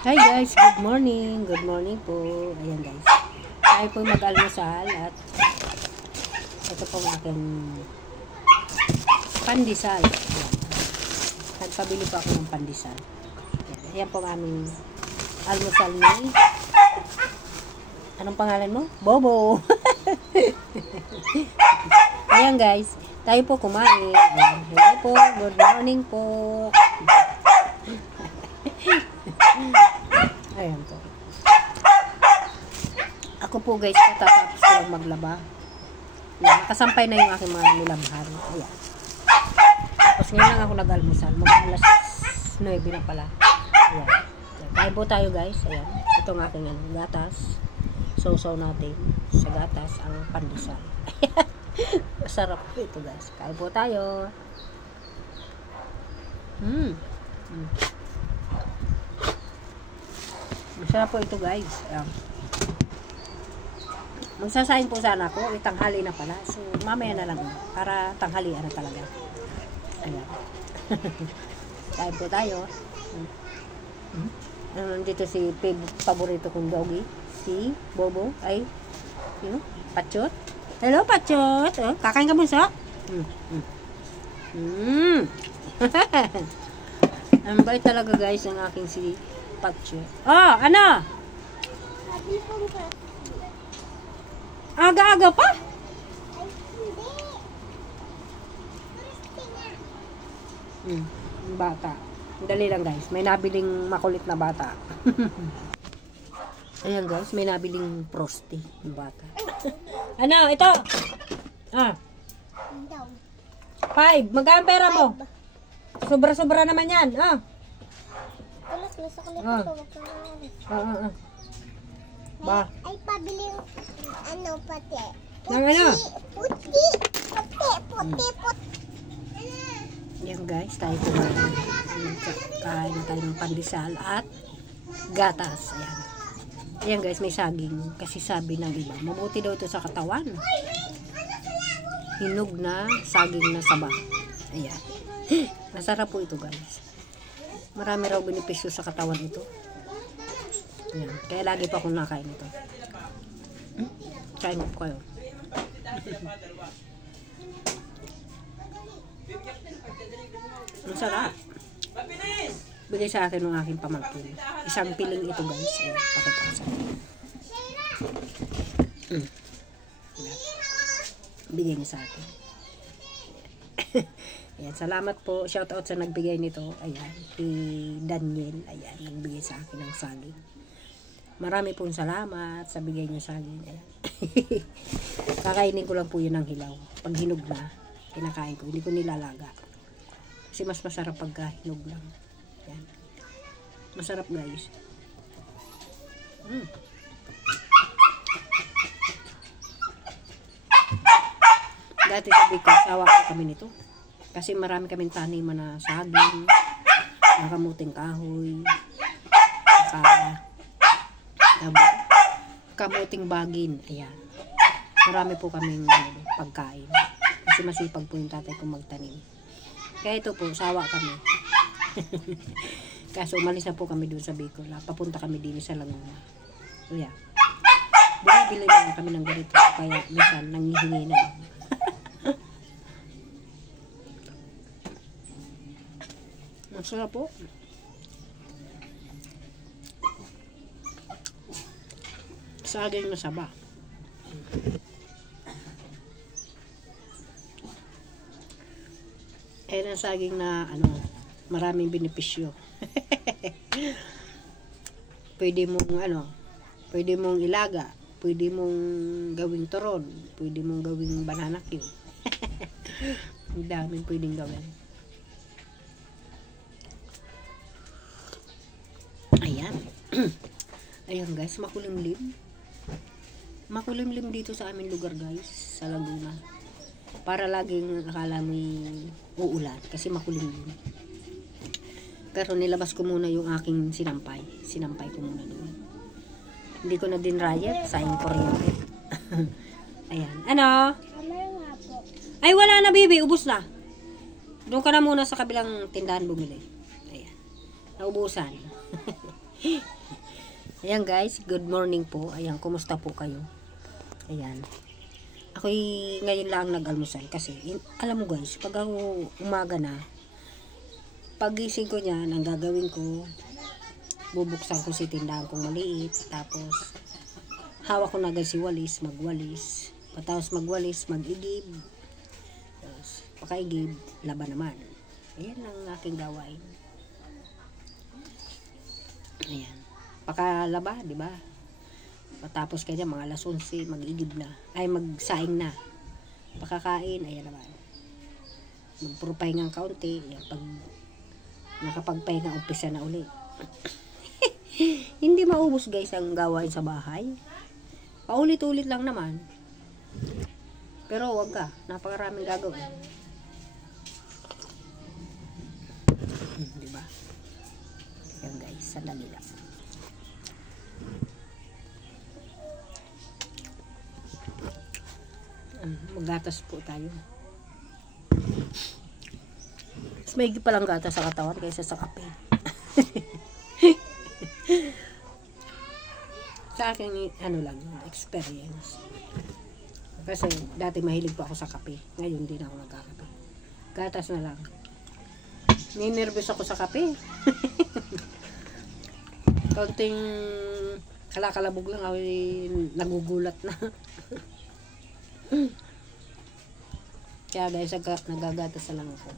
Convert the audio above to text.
Hi guys, good morning. Good morning po. Ayan guys. Tayo po mag-almusal at ito po ang aking pandesal. Ayan. Nagpabili po ako ng pandesal. Ayan po ang aming almusal ni... Anong pangalan mo? Bobo! Ayan guys. Tayo po kumain. Ayan. Hello po. Good morning po. Ayan po. Ako po guys, tatapos ko lang maglaba. Nakasampay na yung aking mga nilamhan. Ayan. Tapos ngayon lang ako nag-almusal. Mag-alas 9 na pala. Ayan. Kain po tayo guys. Ayan. Ito ang aking gatas. Sausaw natin sa gatas ang pandesal. Masarap po ito guys. Kain po tayo. Masarap po ito guys. Ayan. Magsasayin po sana ako. Tanghali na pala. So mamaya na lang. Para tanghalian na talaga. Ayan. Kain po tayo. Dito si paborito kong doggy. Si Bobo. Ay. Yun. Pachot. Hello Pachot. Oh, kakain ka bunso? Ang bait talaga guys ang aking si Pachot. Oh, ano? Aga-aga pa? Bata. Dali lang guys. May nabiling makulit na bata. Ayan guys. May nabiling frosty. Yung bata. Ano? Ito? 5. Magkano pera mo? Sobra-sobra naman yan. Ba? Ay, pabili yung ano, pati. Nang ano? Puti. Yan guys, tayo kumain. Kain na tayo ng pandesal at gatas. Ayan. Ayan guys, may saging. Kasi sabi ng iba, mabuti daw ito sa katawan. Hinog na saging na saba. Ayan. Masarap po ito guys. Marami raw benepisyo sa katawan ito. Ayan. Kaya lagi pa akong nakain ito. Kain po kayo. Masarap. Bigay sa akin ng aking pamangkin. Isang piling ito guys. Ayan, pakita ko sa akin. Bigay niya sa akin. Ayan, salamat po. Shout out sa nagbigay nito. Ayan, si Daniel. Ayan, nagbigay sa akin ng saging. Marami pong salamat sa bigay niyo saging. Ayan. Kakainin ko lang po yun ng hilaw. Pag hinog na, kinakain ko. Hindi ko nilalaga. Kasi mas masarap pagka hinog lang. Ayan. Masarap guys. Dati sabi ko, sawa ko kami nito. Kasi marami kaming taniman na saging, kamuting kahoy, kamuting bagin. Ayan. Marami po kaming pagkain. Kasi masipag po yung tatay kong magtanim. Kaya ito po, sawa kami. Kaso umalis na po kami doon sa Bicol. Papunta kami din sa Laguna. So yeah. Bili na kami ng ganito. Kaya minsan nangihingi na lang. Masarap po. Saging na saba. Ayan ang saging na ano, maraming benepisyo. Pwede mong ano, pwede mong ilaga, pwede mong gawing turon, pwede mong gawing banana cue. Ang daming pwedeng gawin. Ayan. Ayan guys, makulimlim. Makulimlim dito sa aming lugar guys, sa Laguna. Para laging akala may uulan kasi makulimlim. Pero nilabas ko muna yung aking sinampay. Sinampay ko muna doon. Hindi ko na din riot, sayang kuryente. Ayan. Ano? Ay wala na baby, ubos na. Doon ka na muna sa kabilang tindahan bumili. Ayan. Naubusan. Ayan guys, good morning po. Ayan, kumusta po kayo? Ayan. Ako'y ngayon lang nag-almusal kasi alam mo guys, pag ako umaga na, pagising ko niyan, ang gagawin ko, bubuksan ko si tindahan kong maliit, tapos hawak ko na agad si walis, magwalis. Patapos magwalis, mag-igib. Tapos pakaigib, laban naman. Ayan ang aking gawain. Ayan. Pakalaba, di ba? Patapos kanya mga alas 11, mag-igib na. Ay, magsaing na. Pakakain, ayan naman. Magpurupahingang kaunti. Ayan, pag nakapagpahinga, umpisa na uli. Hindi maubos guys ang gawain sa bahay. Paulit-ulit lang naman. Pero wag ka, napakaraming gagawin. Diba? Ayan guys, sandali lang. Maggatas po tayo. Mas maigi palang gatas sa katawan kaysa sa kape. Sa akin, ano lang, experience. Kasi dati mahilig pa ako sa kape. Ngayon din ako nagkakape. Gatas na lang. Ninervous ako sa kape. Kaunting kalakalabog lang ako, nagugulat na. Kaya guys, nagagatas na lang ako.